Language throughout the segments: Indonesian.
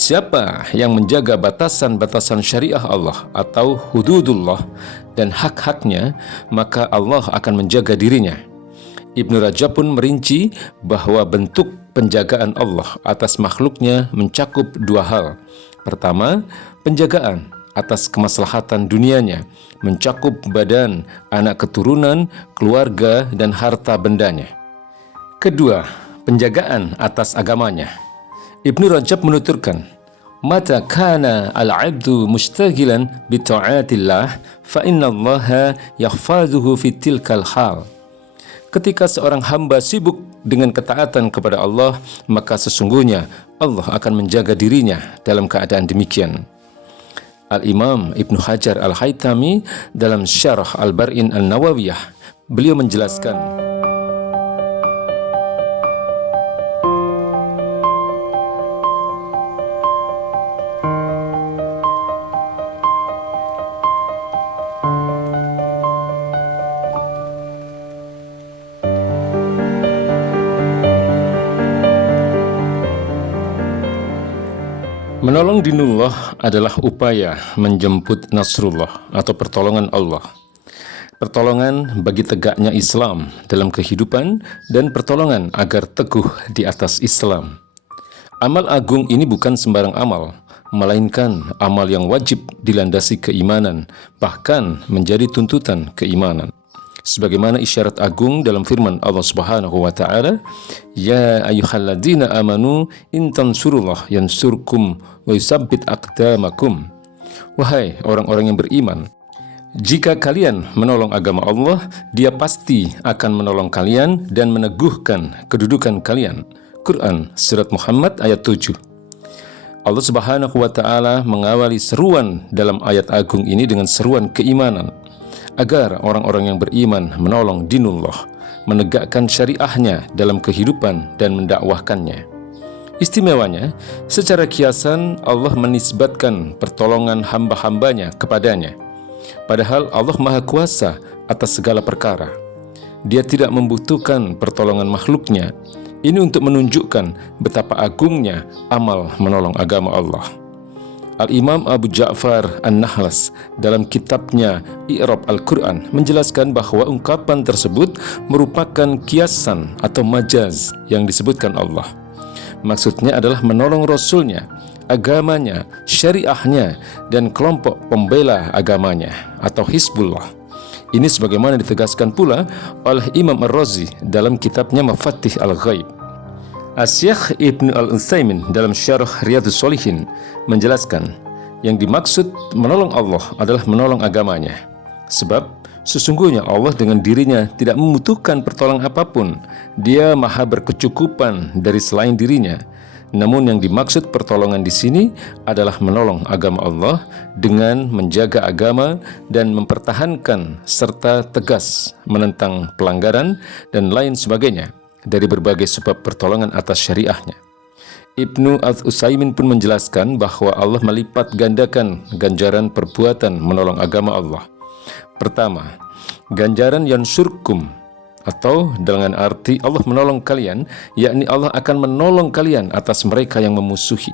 Siapa yang menjaga batasan-batasan syariah Allah atau hududullah dan hak-haknya, maka Allah akan menjaga dirinya. Ibnu Rajab pun merinci bahwa bentuk penjagaan Allah atas makhluknya mencakup dua hal. Pertama, penjagaan atas kemaslahatan dunianya, mencakup badan, anak keturunan, keluarga, dan harta bendanya. Kedua, penjagaan atas agamanya. Ibnu Rajab menuturkan, "Mata kana al-'abdu mustaqilan bi ta'atillah fa innallaha yahfazuhu fi tilkal hal." Ketika seorang hamba sibuk dengan ketaatan kepada Allah, maka sesungguhnya Allah akan menjaga dirinya dalam keadaan demikian. Al-Imam Ibnu Hajar Al-Haytami dalam Syarah Al-Bar'in An-Nawawiyah, beliau menjelaskan, menolong dinullah adalah upaya menjemput nasrullah atau pertolongan Allah. Pertolongan bagi tegaknya Islam dalam kehidupan dan pertolongan agar teguh di atas Islam. Amal agung ini bukan sembarang amal, melainkan amal yang wajib dilandasi keimanan, bahkan menjadi tuntutan keimanan. Sebagaimana isyarat agung dalam firman Allah Subhanahu wa taala, "Ya ayyuhalladzina amanu in tansurullah yansurkum wa yusabbit aqdamakum." Wahai orang-orang yang beriman, jika kalian menolong agama Allah, Dia pasti akan menolong kalian dan meneguhkan kedudukan kalian. Quran Surat Muhammad ayat 7. Allah Subhanahu wa taala mengawali seruan dalam ayat agung ini dengan seruan keimanan, agar orang-orang yang beriman menolong dinullah, menegakkan syariahnya dalam kehidupan dan mendakwahkannya. Istimewanya, secara kiasan Allah menisbatkan pertolongan hamba-hambanya kepadanya. Padahal Allah Maha Kuasa atas segala perkara. Dia tidak membutuhkan pertolongan makhluknya. Ini untuk menunjukkan betapa agungnya amal menolong agama Allah. Al-Imam Abu Ja'far An-Nahlas dalam kitabnya I'rab Al-Quran menjelaskan bahwa ungkapan tersebut merupakan kiasan atau majaz yang disebutkan Allah. Maksudnya adalah menolong Rasulnya, agamanya, syariahnya, dan kelompok pembela agamanya atau Hizbullah. Ini sebagaimana ditegaskan pula oleh Imam Ar-Razi dalam kitabnya Mafatih Al-Ghaib. Asy-Syaikh Ibnu Al-Utsaimin dalam Syarah Riyadhus Shalihin menjelaskan, yang dimaksud menolong Allah adalah menolong agamanya. Sebab sesungguhnya Allah dengan dirinya tidak membutuhkan pertolongan apapun. Dia maha berkecukupan dari selain dirinya. Namun yang dimaksud pertolongan di sini adalah menolong agama Allah dengan menjaga agama dan mempertahankan serta tegas menentang pelanggaran dan lain sebagainya dari berbagai sebab pertolongan atas syariahnya. Ibnu Utsaimin pun menjelaskan bahwa Allah melipat gandakan ganjaran perbuatan menolong agama Allah. Pertama, ganjaran yansurkum, atau dengan arti Allah menolong kalian, yakni Allah akan menolong kalian atas mereka yang memusuhi.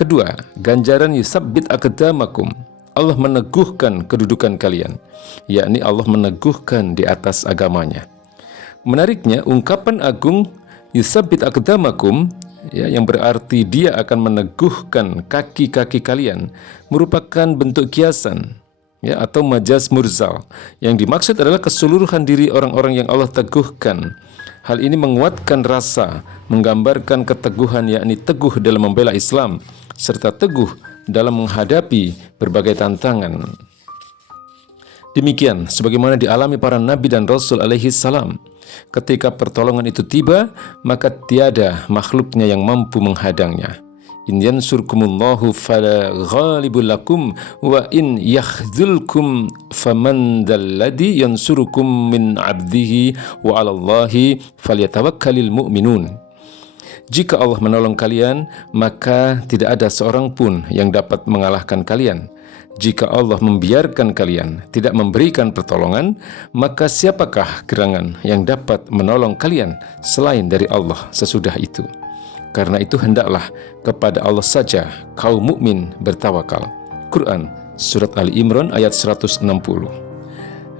Kedua, ganjaran yusabbit aqdamakum, Allah meneguhkan kedudukan kalian, yakni Allah meneguhkan di atas agamanya. Menariknya, ungkapan agung yusabbit aqdamakum, yang berarti Dia akan meneguhkan kaki-kaki kalian, merupakan bentuk kiasan atau majaz murzal. Yang dimaksud adalah keseluruhan diri orang-orang yang Allah teguhkan. Hal ini menguatkan rasa, menggambarkan keteguhan, yakni teguh dalam membela Islam serta teguh dalam menghadapi berbagai tantangan. Demikian sebagaimana dialami para nabi dan rasul alaihi salam. Ketika pertolongan itu tiba, maka tiada makhluknya yang mampu menghadangnya. In yansurkumullahu fala ghalibul lakum wa in yakhzulkum faman dzalladzi yansurukum min 'abdihi wa 'alallahi falyatawakkalul mu'minun. Jika Allah menolong kalian, maka tidak ada seorang pun yang dapat mengalahkan kalian. Jika Allah membiarkan kalian, tidak memberikan pertolongan, maka siapakah gerangan yang dapat menolong kalian selain dari Allah sesudah itu? Karena itu hendaklah kepada Allah saja kaum mukmin bertawakal. Quran Surat Ali Imran ayat 160.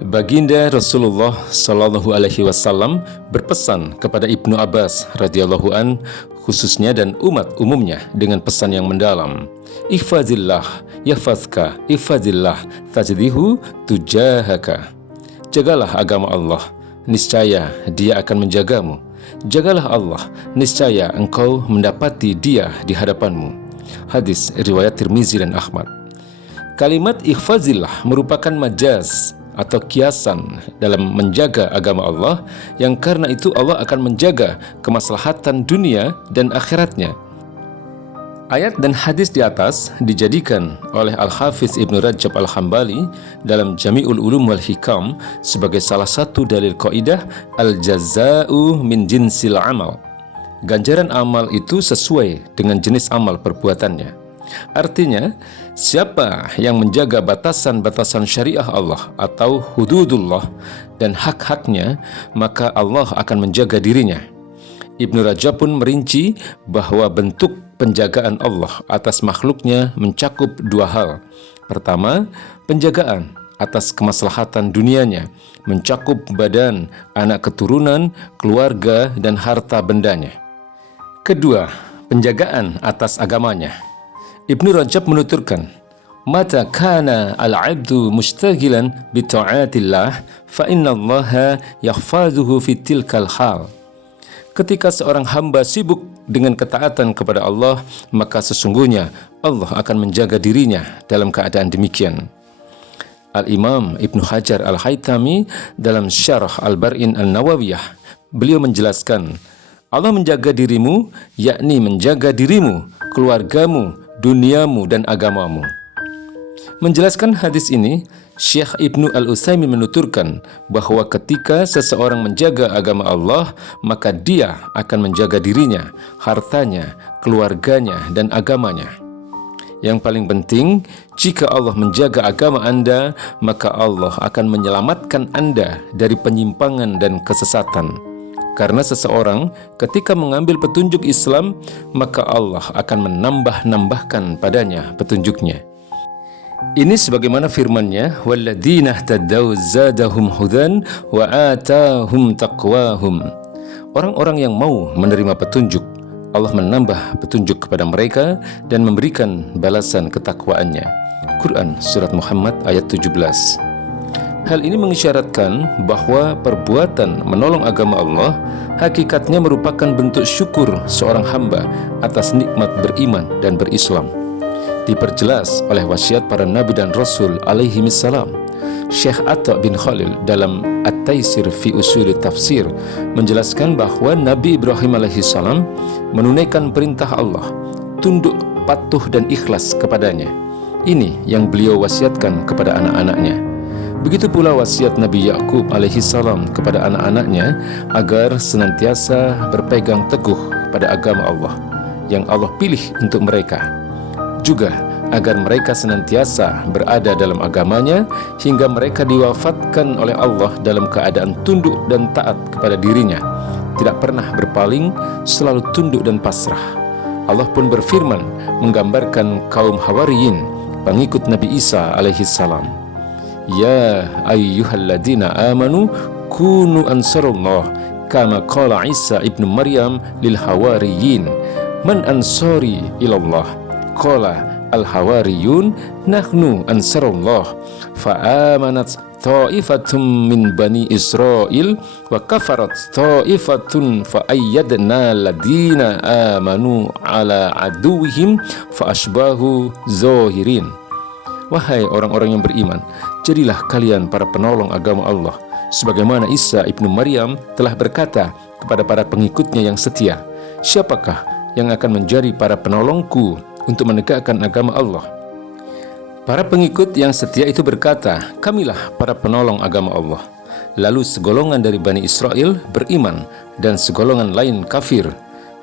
Baginda Rasulullah Shallallahu Alaihi Wasallam berpesan kepada Ibnu Abbas radhiyallahu an khususnya dan umat umumnya dengan pesan yang mendalam. Ihfazillah yahfazka, ihfazillah tajdihu tujahaka. Jagalah agama Allah, niscaya Dia akan menjagamu. Jagalah Allah, niscaya engkau mendapati Dia di hadapanmu. Hadis riwayat Tirmizi dan Ahmad. Kalimat ihfazillah merupakan majaz atau kiasan dalam menjaga agama Allah, yang karena itu Allah akan menjaga kemaslahatan dunia dan akhiratnya. Ayat dan hadis di atas dijadikan oleh Al-Hafiz Ibnu Rajab Al-Hambali dalam Jami'ul Ulum wal Hikam sebagai salah satu dalil kaidah al-jaza'u min jinsil amal. Ganjaran amal itu sesuai dengan jenis amal perbuatannya. Artinya, siapa yang menjaga batasan-batasan syariah Allah atau hududullah dan hak-haknya, maka Allah akan menjaga dirinya. Ibnu Rajab pun merinci bahwa bentuk penjagaan Allah atas makhluknya mencakup dua hal. Pertama, penjagaan atas kemaslahatan dunianya, mencakup badan, anak keturunan, keluarga, dan harta bendanya. Kedua, penjagaan atas agamanya. Ibnu Rajab menuturkan, mata kana al-'abdu mustagilan bi ta'atillah fa innallaha yakhfazuhu fi tilkal hal. Ketika seorang hamba sibuk dengan ketaatan kepada Allah, maka sesungguhnya Allah akan menjaga dirinya dalam keadaan demikian. Al-Imam Ibnu Hajar Al-Haytami dalam Syarah Al-Bar'in An-Nawawiyah, beliau menjelaskan, Allah menjaga dirimu, yakni menjaga dirimu, keluargamu, duniamu, dan agamamu. Menjelaskan hadis ini, Syekh Ibnu Al-Utsaimin menuturkan bahwa ketika seseorang menjaga agama Allah, maka dia akan menjaga dirinya, hartanya, keluarganya, dan agamanya. Yang paling penting, jika Allah menjaga agama Anda, maka Allah akan menyelamatkan Anda dari penyimpangan dan kesesatan. Karena seseorang ketika mengambil petunjuk Islam, maka Allah akan menambah-nambahkan padanya petunjuknya. Ini sebagaimana firman-Nya, walladzina ihtadaw zadahum hudan wa atahum taqwahum. Orang-orang yang mau menerima petunjuk, Allah menambah petunjuk kepada mereka dan memberikan balasan ketakwaannya. Quran Surat Muhammad ayat 17. Hal ini mengisyaratkan bahwa perbuatan menolong agama Allah hakikatnya merupakan bentuk syukur seorang hamba atas nikmat beriman dan berislam. Diperjelas oleh wasiat para nabi dan rasul alaihimissalam. Syekh Atta bin Khalil dalam At-Taisir fi Usul Tafsir menjelaskan bahwa Nabi Ibrahim alaihissalam menunaikan perintah Allah, tunduk, patuh, dan ikhlas kepadanya. Ini yang beliau wasiatkan kepada anak-anaknya. Begitu pula wasiat Nabi Yakub alaihissalam kepada anak-anaknya agar senantiasa berpegang teguh pada agama Allah yang Allah pilih untuk mereka. Juga agar mereka senantiasa berada dalam agamanya hingga mereka diwafatkan oleh Allah dalam keadaan tunduk dan taat kepada dirinya, tidak pernah berpaling, selalu tunduk dan pasrah. Allah pun berfirman menggambarkan kaum Hawariyin, pengikut Nabi Isa alaihissalam. Ya ayyuhalladzina amanu kunu ansarullah kama qala Isa ibnu Maryam lil hawariyin man ansari ilallah qala al hawariyun nahnu ansarullah fa amanat ta'ifatun min bani Israel wa kafarat ta'ifatun fa ayyadna ladina amanu ala aduwihim fa asbahu zahirin. Wahai orang-orang yang beriman, jadilah kalian para penolong agama Allah, sebagaimana Isa ibnu Maryam telah berkata kepada para pengikutnya yang setia, siapakah yang akan menjadi para penolongku untuk menegakkan agama Allah? Para pengikut yang setia itu berkata, kamilah para penolong agama Allah. Lalu segolongan dari Bani Israel beriman dan segolongan lain kafir.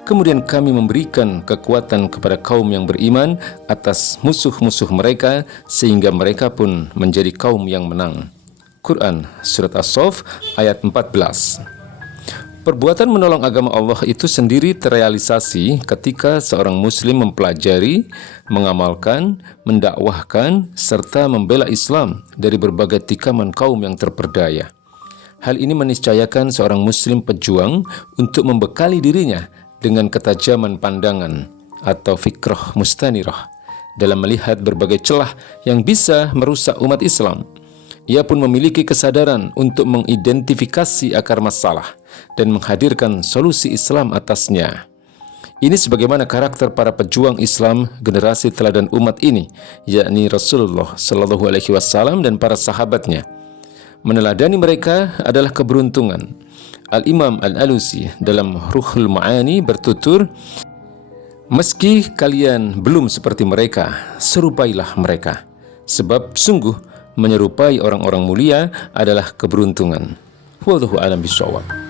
Kemudian kami memberikan kekuatan kepada kaum yang beriman atas musuh-musuh mereka, sehingga mereka pun menjadi kaum yang menang. Quran Surat As-Saff ayat 14. Perbuatan menolong agama Allah itu sendiri terrealisasi ketika seorang muslim mempelajari, mengamalkan, mendakwahkan, serta membela Islam dari berbagai tikaman kaum yang terperdaya. Hal ini meniscayakan seorang muslim pejuang untuk membekali dirinya dengan ketajaman pandangan atau fikrah mustanirah dalam melihat berbagai celah yang bisa merusak umat Islam. Ia pun memiliki kesadaran untuk mengidentifikasi akar masalah dan menghadirkan solusi Islam atasnya. Ini sebagaimana karakter para pejuang Islam generasi teladan umat ini, yakni Rasulullah Shallallahu Alaihi Wasallam dan para sahabatnya. Meneladani mereka adalah keberuntungan. Al-Imam Al-Alusi dalam Ruhul Ma'ani bertutur, meski kalian belum seperti mereka, serupailah mereka, sebab sungguh menyerupai orang-orang mulia adalah keberuntungan. Wallahu a'lam bishawab.